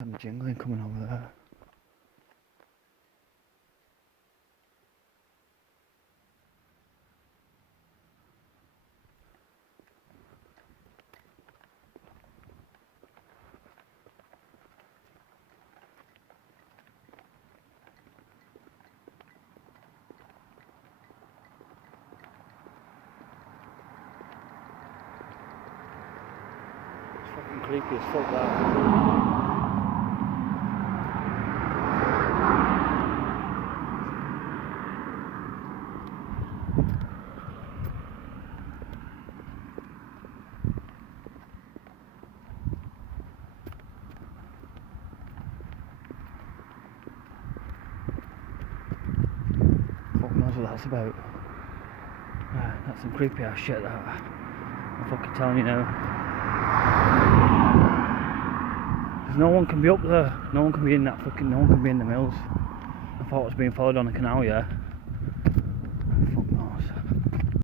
And the jingling coming over there. It's fucking creepy as fuck that. Fuck knows what that's about. That's some creepy ass shit that. I'm fucking telling you now. Because no one can be up there. No one can be in that fucking. No one can be in the mills. I thought I was being followed on the canal, yeah.